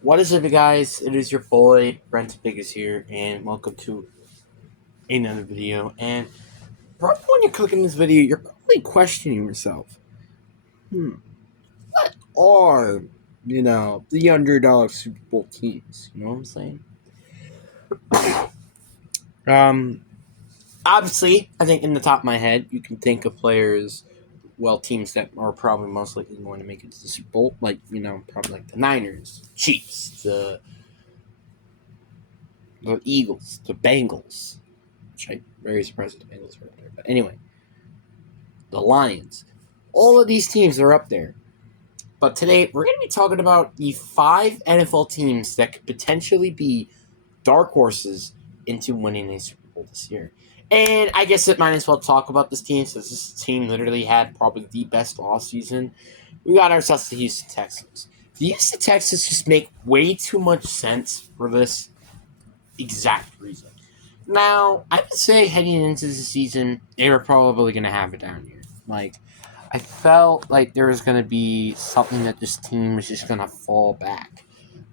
What is up, you guys? It is your boy Brent Biggest here, and welcome to another video. And probably when you're clicking this video, you're probably questioning yourself, what are the underdog Super Bowl teams? You know what I'm saying? Um, Obviously, I think in the top of my head, you can think of players, teams that are probably most likely going to make it to the Super Bowl, like probably like the Niners, Chiefs, the Eagles, the Bengals, which I'm very surprised the Bengals are up there. But anyway, the Lions. All of these teams are up there. But today, we're going to be talking about the 5 NFL teams that could potentially be dark horses into winning a Super Bowl this year. And I guess it might as well talk about this team since this team literally had probably the best offseason. We got ourselves the Houston Texans. The Houston Texans just make way too much sense for this exact reason. Now, I would say heading into the season, they were probably going to have a down year. Like, I felt like there was going to be something that this team was just going to fall back.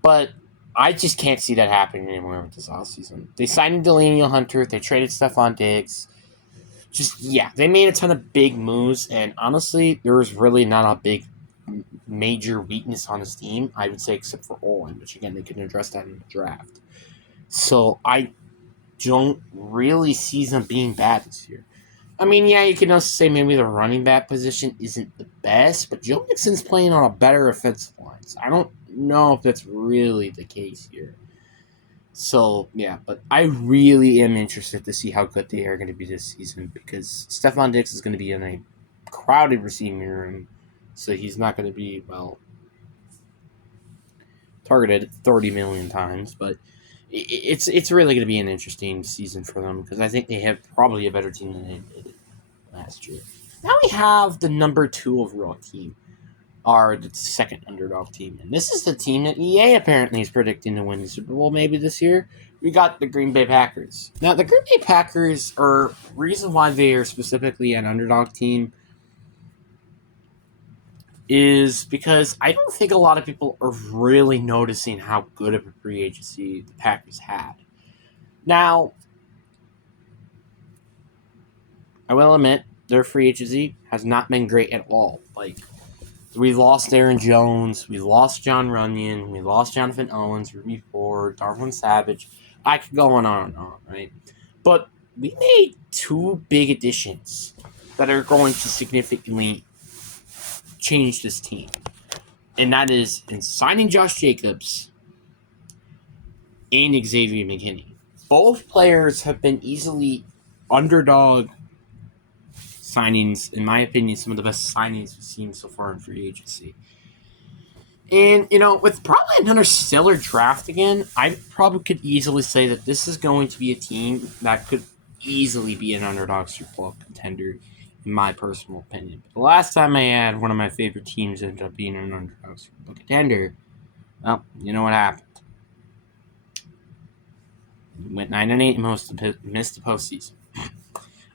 But I just can't see that happening anymore with this offseason. They signed Daniel Hunter. They traded Stephon Diggs. They made a ton of big moves. And honestly, there was really not a big major weakness on this team, I would say, except for Olin, which, again, they can address that in the draft. So I don't really see them being bad this year. I mean, yeah, you can also say maybe the running back position isn't the best, but Joe Mixon's playing on a better offensive line. So I don't know if that's really the case here. So, yeah, but I really am interested to see how good they are going to be this season because Stephon Diggs is going to be in a crowded receiving room, so he's not going to be, targeted 30 million times, but it's really going to be an interesting season for them because I think they have probably a better team than they did last year. Now we have the number 2 overall team, are the second underdog team, and this is the team that EA apparently is predicting to win the Super Bowl maybe this year. We got the Green Bay Packers. Now the Green Bay Packers are reason why they are specifically an underdog team is because I don't think a lot of people are really noticing how good of a free agency the Packers had. Now, I will admit their free agency has not been great at all. Like, we lost Aaron Jones, we lost John Runyon, we lost Jonathan Owens, Ruby Ford, Darwin Savage. I could go on and on, right? But we made 2 big additions that are going to significantly change this team. And that is in signing Josh Jacobs and Xavier McKinney. Both players have been easily underdog signings, in my opinion, some of the best signings we've seen so far in free agency. And, with probably another stellar draft again, I probably could easily say that this is going to be a team that could easily be an underdog Super Bowl contender, in my personal opinion. But the last time I had one of my favorite teams end up being an underdog Super Bowl contender, well, you know what happened. We went 9-8 and missed the postseason.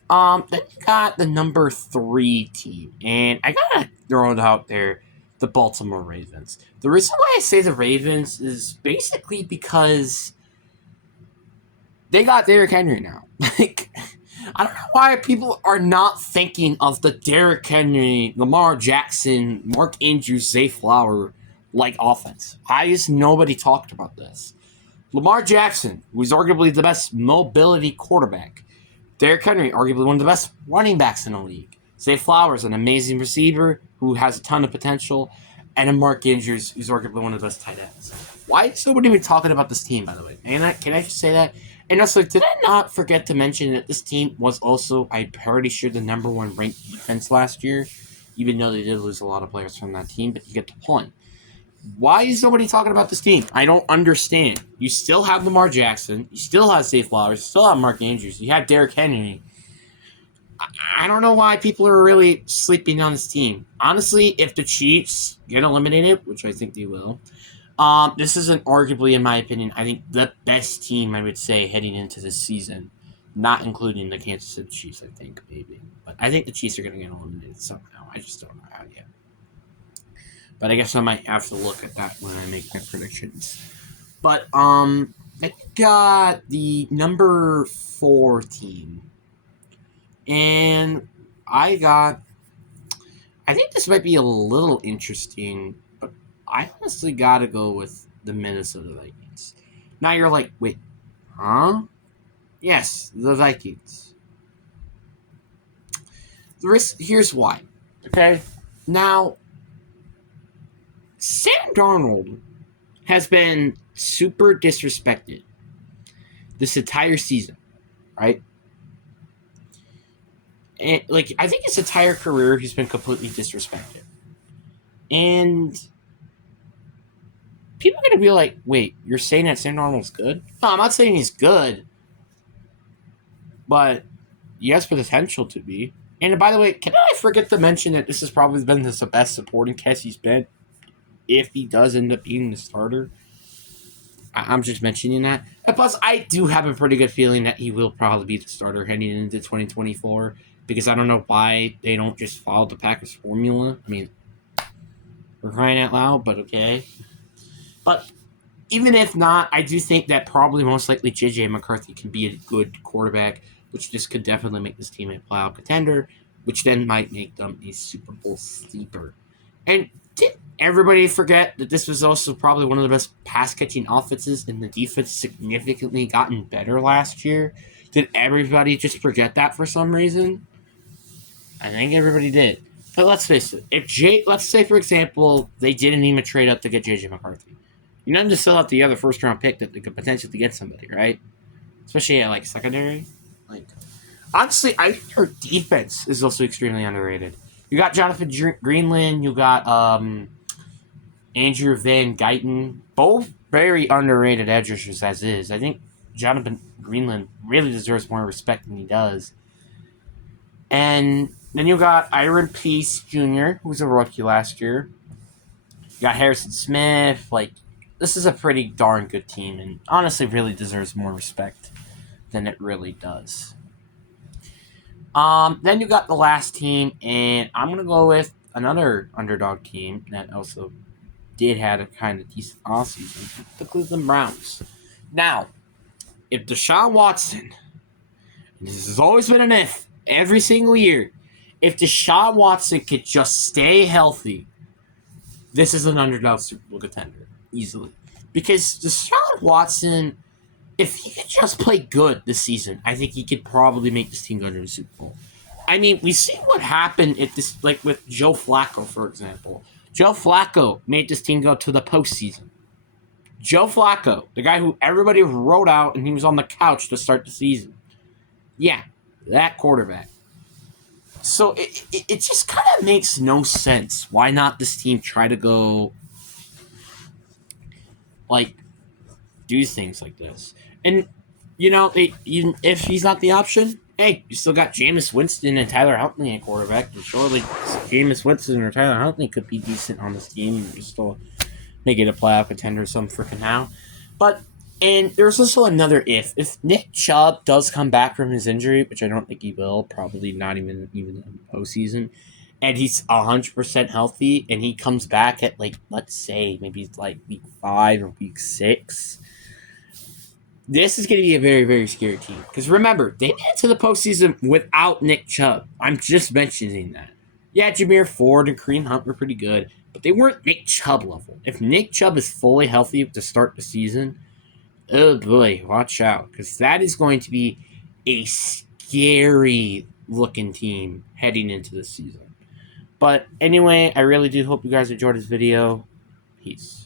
Then you got the number 3 team, and I gotta throw it out there, the Baltimore Ravens. The reason why I say the Ravens is basically because they got Derrick Henry now. Like, I don't know why people are not thinking of the Derrick Henry, Lamar Jackson, Mark Andrews, Zay Flower like offense. Why is nobody talked about this? Lamar Jackson, who's arguably the best mobility quarterback. Derrick Henry, arguably one of the best running backs in the league. Zay Flowers, an amazing receiver who has a ton of potential. And a Mark Andrews, who's arguably one of the best tight ends. Why is nobody even talking about this team, by the way? Can I just say that? And also, did I not forget to mention that this team was also, I'm pretty sure, the number 1 ranked defense last year, even though they did lose a lot of players from that team, but you get the point. Why is nobody talking about this team? I don't understand. You still have Lamar Jackson. You still have Zay Flowers. You still have Mark Andrews. You have Derrick Henry. I don't know why people are really sleeping on this team. Honestly, if the Chiefs get eliminated, which I think they will, this isn't arguably, in my opinion, I think the best team, I would say, heading into this season, not including the Kansas City Chiefs, I think, maybe. But I think the Chiefs are going to get eliminated somehow. I just don't know how yet. But I guess I might have to look at that when I make my predictions. But I got the number 4 team, and I think this might be a little interesting, but I honestly gotta go with the Minnesota Vikings. Now you're like, wait, huh? Yes, the Vikings. Here's why. Okay? Now, Sam Darnold has been super disrespected this entire season, right? And like I think his entire career he's been completely disrespected. And people are gonna be like, wait, you're saying that Sam Darnold's good? No, I'm not saying he's good, but he has potential to be. And by the way, can I forget to mention that this has probably been the best supporting cast he's been if he does end up being the starter? I'm just mentioning that. And plus, I do have a pretty good feeling that he will probably be the starter heading into 2024 because I don't know why they don't just follow the Packers formula. I mean, we're crying out loud, but okay. But even if not, I do think that probably most likely J.J. McCarthy can be a good quarterback, which this could definitely make this team a playoff contender, which then might make them a Super Bowl sleeper. And did everybody forget that this was also probably one of the best pass-catching offenses, and the defense significantly gotten better last year? Did everybody just forget that for some reason? I think everybody did. But let's face it, let's say for example, they didn't even trade up to get J.J. McCarthy. You know, to sell out the other first-round pick that they could potentially get somebody, right? Especially at, like, secondary. Like, honestly, I think her defense is also extremely underrated. You got Jonathan Greenland. You got Andrew Van Guyton. Both very underrated edge rushers as is. I think Jonathan Greenland really deserves more respect than he does. And then you got Iron Peace Jr., who was a rookie last year. You got Harrison Smith. Like, this is a pretty darn good team, and honestly really deserves more respect than it really does. Then you got the last team, and I'm going to go with another underdog team that also did have a kind of decent offseason, the Cleveland Browns. Now, if Deshaun Watson, and this has always been an if, every single year, if Deshaun Watson could just stay healthy, this is an underdog Super Bowl contender, easily. Because Deshaun Watson, if he could just play good this season, I think he could probably make this team go to the Super Bowl. I mean, we see what happened at this, like with Joe Flacco, for example. Joe Flacco made this team go to the postseason. Joe Flacco, the guy who everybody wrote out and he was on the couch to start the season. Yeah, that quarterback. So it just kind of makes no sense. Why not this team try to go, like, do things like this? And, you know, if he's not the option, hey, you still got Jameis Winston and Tyler Huntley at quarterback. And surely Jameis Winston or Tyler Huntley could be decent on this team and still make it a playoff contender some freaking how. But, and there's also another if. If Nick Chubb does come back from his injury, which I don't think he will, probably not even in the postseason, and he's 100% healthy, and he comes back at, like, let's say, maybe like week 5 or week 6, this is going to be a very, very scary team. Because remember, they made it to the postseason without Nick Chubb. I'm just mentioning that. Yeah, Jameer Ford and Kareem Hunt were pretty good, but they weren't Nick Chubb level. If Nick Chubb is fully healthy to start the season, oh boy, watch out. Because that is going to be a scary looking team heading into the season. But anyway, I really do hope you guys enjoyed this video. Peace.